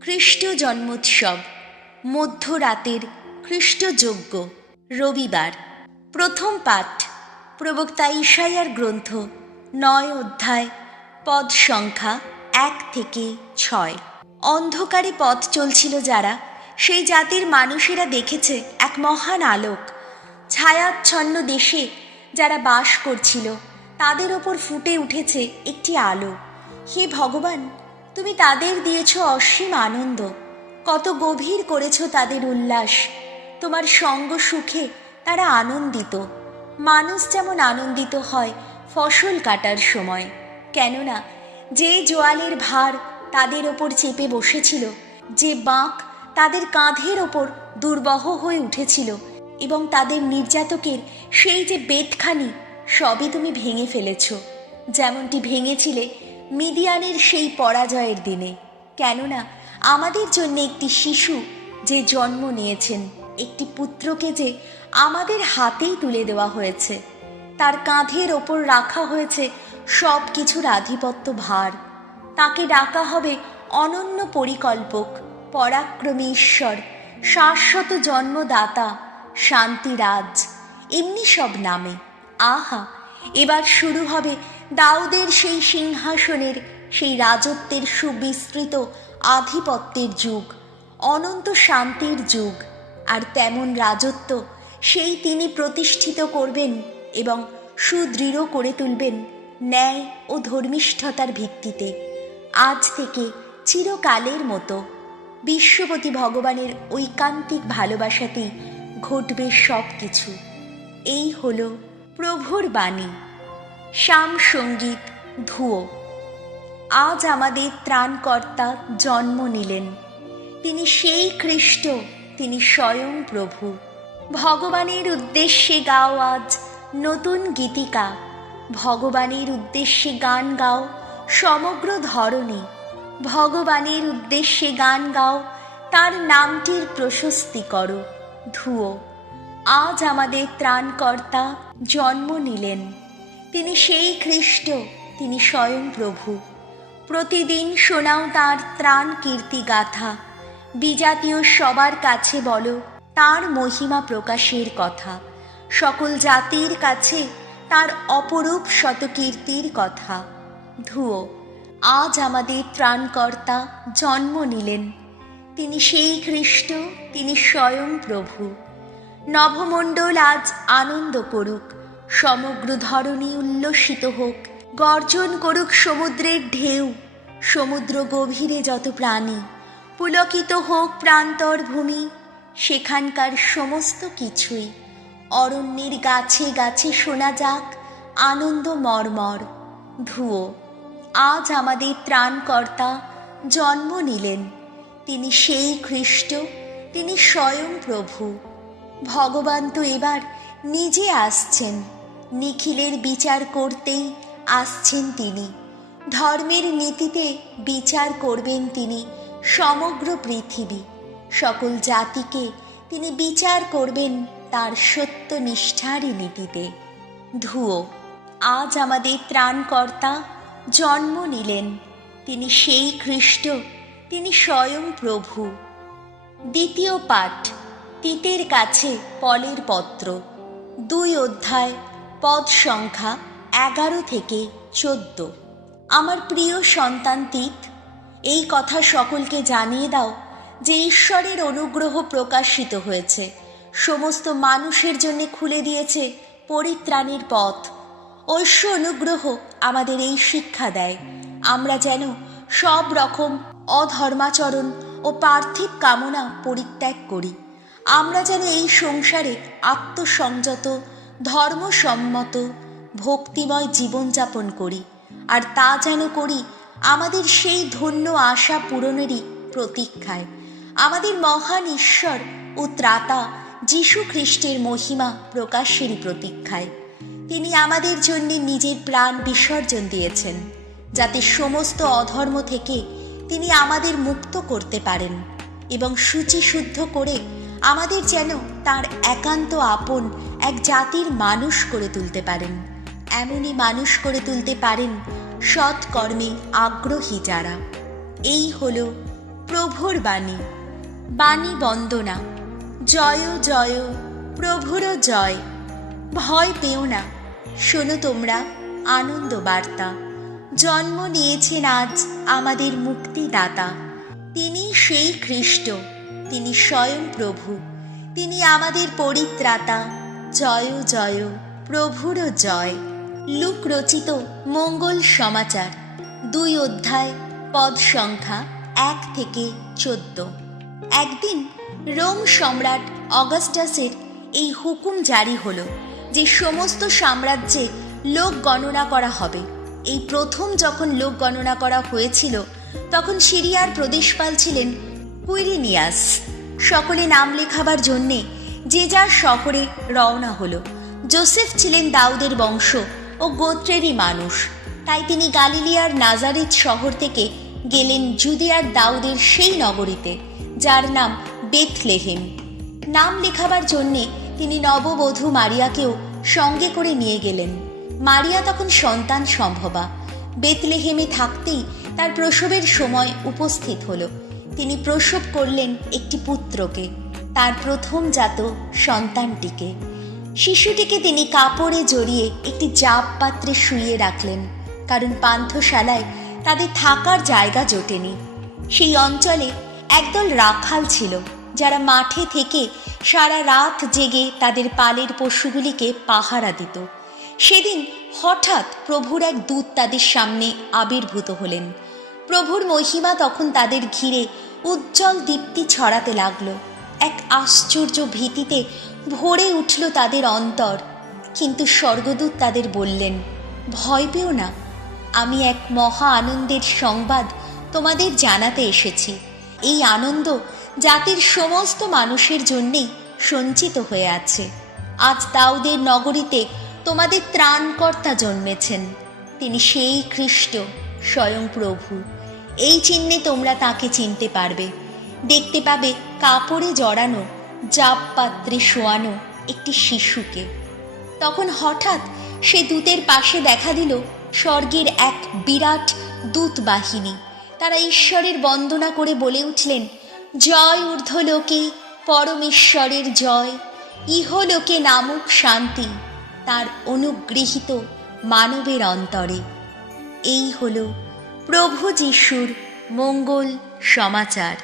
খ্রিস্ট জন্মোৎসব, মধ্যরাতের খ্রিস্টযজ্ঞ, রবিবার। প্রথম পাঠ প্রবক্তা ঈশাইয়ার গ্রন্থ ৯ অধ্যায়, পদ সংখ্যা ১ থেকে ৬। অন্ধকারে পথ চলছিল যারা, সেই জাতির মানুষেরা দেখেছে এক মহান আলোক। ছায়াচ্ছন্ন দেশে যারা বাস করছিল তাদের ওপর ফুটে উঠেছে একটি আলো। হে ভগবান, তুমি তাদের দিয়েছ অসীম আনন্দ, কত গভীর করেছ তাদের উল্লাস। তোমার সঙ্গ সুখে তারা আনন্দিত, মানুষ যেমন আনন্দিত হয় ফসল কাটার সময়। কেননা যে জোয়ালের ভার তাদের ওপর চেপে বসেছিল, যে বাঁক তাদের কাঁধের ওপর দুর্বহ হয়ে উঠেছিল, এবং তাদের নির্যাতকের সেই যে বেতখানি, সবই তুমি ভেঙে ফেলেছ, যেমনটি ভেঙেছিলে মিদিয়ানের সেই পরাজয়ের দিনে। কেননা আমাদের জন্য একটি শিশু যে জন্ম নিয়েছেন, একটি পুত্রকে যে আমাদের হাতেই তুলে দেওয়া হয়েছে, তার কাঁধের ওপর রাখা হয়েছে সব কিছুর আধিপত্য ভার। তাকে ডাকা হবে অনন্য পরিকল্পক, পরাক্রমী ঈশ্বর, শাশ্বত জন্মদাতা, শান্তিরাজ, এমনি সব নামে। আহা, এবার শুরু হবে দাউদের সেই সিংহাসনের, সেই রাজত্বের সুবিস্তৃত আধিপত্যের যুগ, অনন্ত শান্তির যুগ। আর তেমন রাজত্ব সেই তিনি প্রতিষ্ঠিত করবেন এবং সুদৃঢ় করে তুলবেন ন্যায় ও ধর্মিষ্ঠতার ভিত্তিতে, আজ থেকে চিরকালের মতো। বিশ্বপতি ভগবানের ঐকান্তিক ভালোবাসাতেই ঘটবে সব কিছু। এই হল প্রভুর বাণী। শ্যাম সঙ্গীত ধুয়ো। আজ আমাদের ত্রাণকর্তা জন্ম নিলেন। তিনি সেই খ্রিস্ট, তিনি স্বয়ং প্রভু। ভগবানের উদ্দেশ্যে গাও আজ নতুন গীতিকা, ভগবানের উদ্দেশ্যে গান গাও সমগ্র ধরণী। ভগবানের উদ্দেশ্যে গান গাও, তার নামটির প্রশস্তি করো। ধুয়ো। আজ আমাদের ত্রাণকর্তা জন্ম নিলেন। তিনি সেই খ্রিস্ট, তিনি স্বয়ং প্রভু। প্রতিদিন শোনাও তার ত্রাণ কীর্তি গাথা। বিজাতীয় সবার কাছে বলো তার মহিমা প্রকাশের কথা। সকল জাতির কাছে তার অপরূপ শতকীর্তির কথা। ধুয়ো। আজ আমাদের ত্রাণকর্তা জন্ম নিলেন। তিনি সেই খ্রিস্ট, তিনি স্বয়ং প্রভু। নভমণ্ডল আজ আনন্দ করুক, সমগ্র ধরণী উল্লসিত হোক। গর্জন করুক সমুদ্রের ঢেউ, সমুদ্র গভীরে যত প্রাণী। পুলকিত হোক প্রান্তর ভূমি, সেখানকার সমস্ত কিছুই। অরণ্যের গাছে গাছে শোনা যাক আনন্দ মর্মর। ধুয়ো। আজ আমাদের ত্রাণকর্তা জন্ম নিলেন। তিনি সেই খ্রিস্ট, তিনি স্বয়ং প্রভু। ভগবান তো এবার নিজে আসছেন, নিখিলের বিচার করতেই আসছেন তিনি। ধর্মের নীতিতে বিচার করবেন তিনি সমগ্র পৃথিবী। সকল জাতিকে তিনি বিচার করবেন তার সত্যনিষ্ঠারই নীতিতে। ধুয়ো। আজ আমাদের ত্রাণকর্তা জন্ম নিলেন। তিনি সেই খ্রিস্ট, তিনি স্বয়ং প্রভু। দ্বিতীয় পাঠ তিতের কাছে পলের পত্র, ২ অধ্যায়, পদ সংখ্যা ১১ থেকে ১৪। আমার প্রিয় সন্তান তিত, এই কথা সকলকে জানিয়ে দাও যে ঈশ্বরের অনুগ্রহ প্রকাশিত হয়েছে, সমস্ত মানুষের জন্য খুলে দিয়েছে পরিত্রাণের পথ। ঐশ্ব অনুগ্রহ আমাদের এই শিক্ষা দেয়, আমরা যেন সব রকম অধর্মাচরণ ও পার্থিব কামনা পরিত্যাগ করি। আমরা যেন এই সংসারে আত্মসংযত, ধর্মসম্মত, ভক্তিময় জীবনযাপন করি। আর তা যেন করি আমাদের সেই ধন্য আশা পূরণেরই প্রতীক্ষায়, আমাদের মহান ঈশ্বর ও ত্রাতা যীশু খ্রিস্টের মহিমা প্রকাশেরই প্রতীক্ষায়। তিনি আমাদের জন্য নিজের প্রাণ বিসর্জন দিয়েছেন, যাতে সমস্ত অধর্ম থেকে তিনি আমাদের মুক্ত করতে পারেন এবং শুচিশুদ্ধ করে আমাদের যেন তার একান্ত আপন এক জাতির মানুষ করে তুলতে পারেন। এমনই মানুষ করে তুলতে পারেন সৎকর্মে আগ্রহী যারা। এই হল প্রভুর বাণী। বাণী বন্দনা। জয় জয় প্রভুর জয়। ভয় পেও না, শোনো তোমরা আনন্দ বার্তা। জন্ম নিয়েছেন আজ আমাদের মুক্তিদাতা। তিনি সেই খ্রিস্ট, তিনি স্বয়ং প্রভু, তিনি আমাদের পরিত্রাতা। জয় জয় প্রভুর জয়। লুক রচিত মঙ্গল সমাচার 2 অধ্যায়, পদ সংখ্যা 1 থেকে 14। একদিন রোম সম্রাট অগাস্টাসের এই হুকুম জারি হলো যে সমস্ত সাম্রাজ্যে লোক গণনা করা হবে। এই প্রথম যখন লোক গণনা করা হয়েছিল তখন সিরিয়ার প্রদেশপাল ছিলেন কুইরিনিয়াস। সকলে নাম লেখাবার জন্যে যে যার শহরে রওনা হলো। যোসেফ ছিলেন দাউদের বংশ ও গোত্রেরই মানুষ, তাই তিনি গালিলিয়ার নাজারেত শহর থেকে গেলেন জুদিয়ার দাউদের সেই নগরীতে, যার নাম বেথলেহেম। নাম লেখাবার জন্যে তিনি নববধূ মারিয়াকেও সঙ্গে করে নিয়ে গেলেন। মারিয়া তখন সন্তান সম্ভবা। বেথলেহেমে থাকতেই তার প্রসবের সময় উপস্থিত হলো। তিনি প্রসব করলেন একটি পুত্রকে, তার প্রথম জাত সন্তানটিকে। শিশুটিকে তিনি কাপড়ে জড়িয়ে একটি জাপ পাত্রে শুইয়ে রাখলেন, কারণ পান্থশালায় তাদের থাকার জায়গা জোটেনি। সেই অঞ্চলে একদল রাখাল ছিল, যারা মাঠে থেকে সারা রাত জেগে তাদের পালের পশুগুলিকে পাহারা দিত। সেদিন হঠাৎ প্রভুর এক দূত তাদের সামনে আবির্ভূত হলেন। প্রভুর মহিমা তখন তাদের ঘিরে উজ্জ্বল দীপ্তি ছড়াতে লাগলো। এক আশ্চর্য ভীতিতে ভরে উঠল তাদের অন্তর। কিন্তু স্বর্গদূত তাদের বললেন, ভয় পেও না, আমি এক মহা আনন্দের সংবাদ তোমাদের জানাতে এসেছি। এই আনন্দ জাতির সমস্ত মানুষের জন্যেই সঞ্চিত হয়ে আছে। আজ দাউদের নগরীতে তোমাদের ত্রাণকর্তা জন্মেছেন। তিনি সেই খ্রিস্ট, স্বয়ং প্রভু। এই চিহ্নে তোমরা তাকে চিনতে পারবে। দেখতে পাবে কাপড়ে জড়ানো, জাপ পাত্রে শোয়ানো একটি শিশুকে। তখন হঠাৎ সে দূতের পাশে দেখা দিল স্বর্গের এক বিরাট দূত বাহিনী। তারা ঈশ্বরের বন্দনা করে বলে উঠলেন, জয় ঊর্ধ্বলোকে পরমেশ্বরের জয়, ইহলোকে নামক শান্তি তার অনুগৃহীত মানবের অন্তরে। এই হল প্রভু যিশুর মঙ্গল সমাচার।